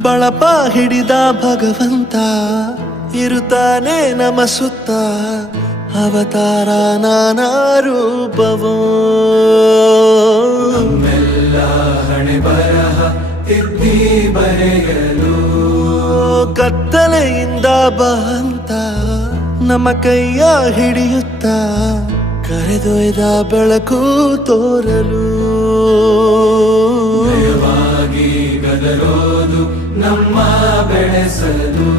ಬಳಪ ಹಿಡಿದ ಭಗವಂತ ಇರುತ್ತಾನೆ ನಮ ಸುತ್ತ, ಅವತಾರ ನಾನಾ ರೂಪವೋ. ನಮ್ಮೆಲ್ಲ ಹಣೆ ಬರಹ ತಿದ್ದಿ ಬರೆಯಲು ಕತ್ತಲೆಯಿಂದ ಬಂತ ನಮ್ಮ ಕೈಯ ಹಿಡಿಯುತ್ತ, ಕರೆದೊಯ್ದ ಬೆಳಕು ತೋರಲು. ಭಯವಾಗಿ ಗದರೋದು ನಮ್ಮ ಬೆಳೆಸಲು.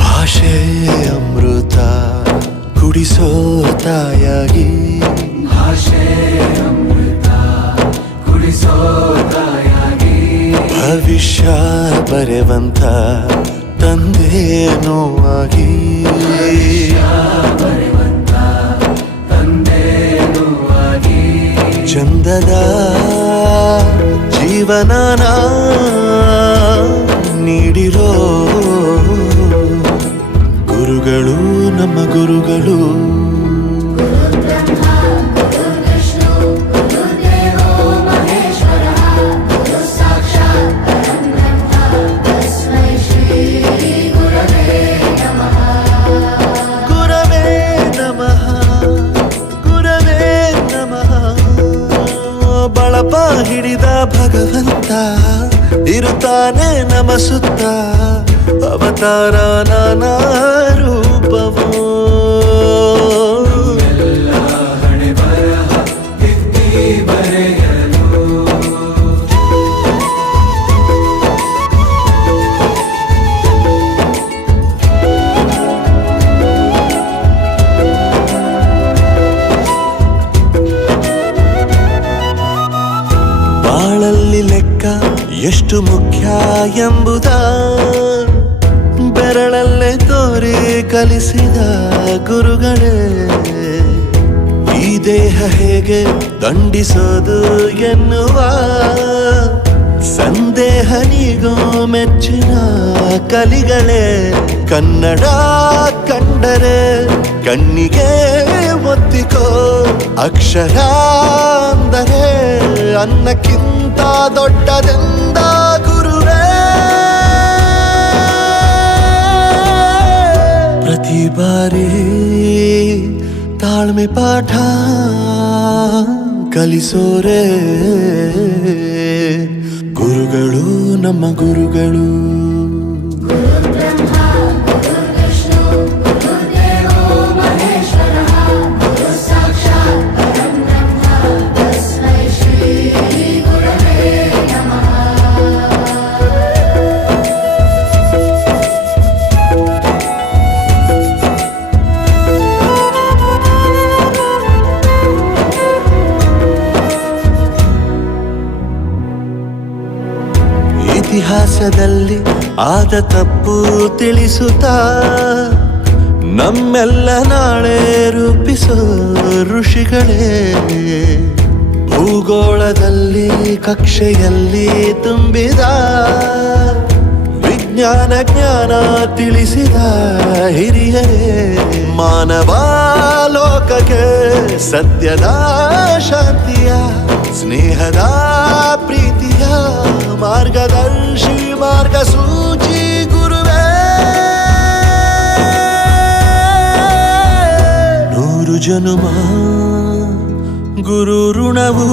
ಭಾಷೆ ಅಮೃತ ಕುಡಿಸೋ ತಾಯಾಗಿ, ಭಾಷೆ ಅಮೃತ ಕುಡಿಸೋ ತಾಯಾಗಿ, ಭವಿಷ್ಯ ಬರೆವಂತ ತಂದೇನೋ ಆಗಿ, ಬರೆವಂತ ತಂದೇನೂ ಆಗಿ, ಚಂದದ ಜೀವನನ ನೀಡಿರೋ ಗುರುಗಳು ನಮ್ಮ ಗುರುಗಳು. ಬಳಪ ಹಿಡಿದ ಭಗವಂತ ಇರುತ್ತಾನೆ ನಮ ಸುತ್ತ, ಅವತಾರ ನಾನಾ ರೂಪವೋ. ಎಲ್ಲ ಹಣೆ ಬರಹ ತಿದ್ದಿ ಬರೆಯಲು. ಬಾಳಲ್ಲಿ ಲೆಕ್ಕ ಎಷ್ಟು ಮುಖ್ಯ ಎಂಬುದ ಬೆರಳಲ್ಲೇ ತೋರಿ ಕಲಿಸಿದ ಗುರುಗಳೇ. ಈ ದೇಹ ಹೇಗೆ ದಂಡಿಸೋದು ಎನ್ನುವ ಸಂದೇಹ ನೀಗೋ ಮೆಚ್ಚಿನ ಕಲಿಗಳೇ. ಕನ್ನಡ ಕಂಡರೆ ಕಣ್ಣಿಗೆ ಒತ್ತಿಕೋ, ಅಕ್ಷರ ಅಂದರೆ ಅನ್ನಕ್ಕಿಂತ ದೊಡ್ಡದೆಂದ ಗುರುವೇ. ಪ್ರತಿ ಬಾರಿ ತಾಳ್ಮೆ ಪಾಠ ಕಲಿಸೋರೆ ಗುರುಗಳು ನಮ್ಮ ಗುರುಗಳು. ಇತಿಹಾಸದಲ್ಲಿ ಆದ ತಪ್ಪು ತಿಳಿಸುತ್ತಾ ನಮ್ಮೆಲ್ಲ ನಾಳೆ ರೂಪಿಸೋ ಋಷಿಗಳೇ. ಭೂಗೋಳದಲ್ಲಿ ಕಕ್ಷೆಯಲ್ಲಿ ತುಂಬಿದ ವಿಜ್ಞಾನ ಜ್ಞಾನ ತಿಳಿಸಿದ ಹಿರಿಯರೇ. ಮಾನವ ಲೋಕಕ್ಕೆ ಸತ್ಯದ ಶಾಂತಿಯ ಸ್ನೇಹದ ಪ್ರೀತಿಯ ಮಾರ್ಗದರ್ಶಿ ಮಾರ್ಗಸೂಚಿ ಗುರುವೇ. 100 ಜನುಮ ಗುರು ಋಣವು